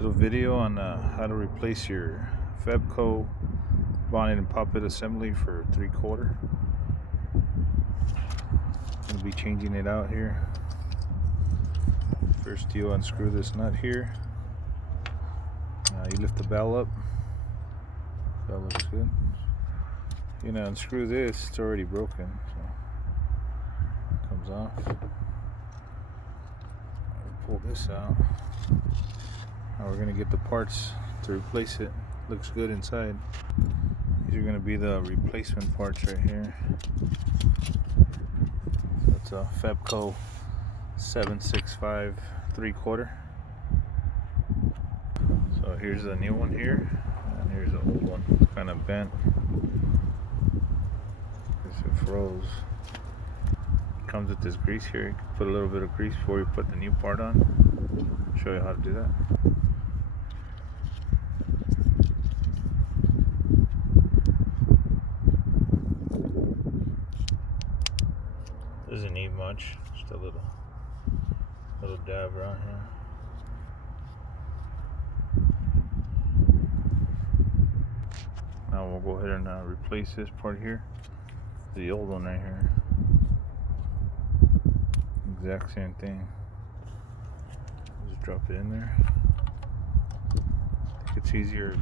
Little video on how to replace your FEBCO bonnet and poppet assembly for 3/4. Gonna be changing it out here. First you unscrew this nut here. You lift the bell up. That looks good. You're gonna unscrew this. It's already broken, so it comes off. Pull this out. Now we're gonna get the parts to replace it. Looks good inside. These are gonna be the replacement parts right here. So it's a FEBCO 765 3/4. So here's the new one here, and here's the old one. It's kind of bent. It froze. Comes with this grease here. You can put a little bit of grease before you put the new part on. I'll show you how to do that. Doesn't need much, just a little dab around here. Now we'll go ahead and replace this part here. The old one right here. Exact same thing. Just drop it in there. I think it's easier.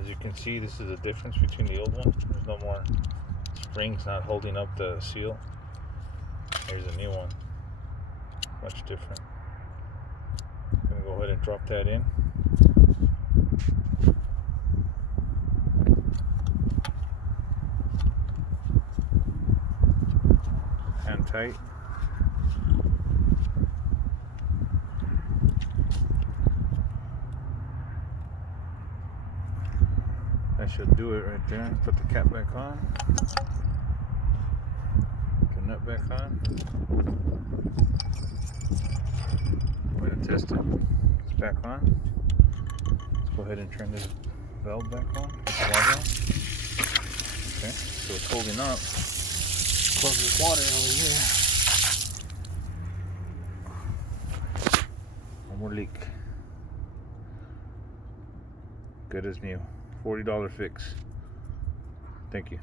As you can see, this is the difference between the old one. There's no more springs not holding up the seal. Here's a new one. Much different. I'm gonna go ahead and drop that in. Hand tight. That should do it right there. Put the cap back on. Put the nut back on. We're going to test it. It's back on. Let's go ahead and turn this valve back on. Put the water on. Okay, so it's holding up. Close this water over here. One more leak. Good as new. $40 fix. Thank you.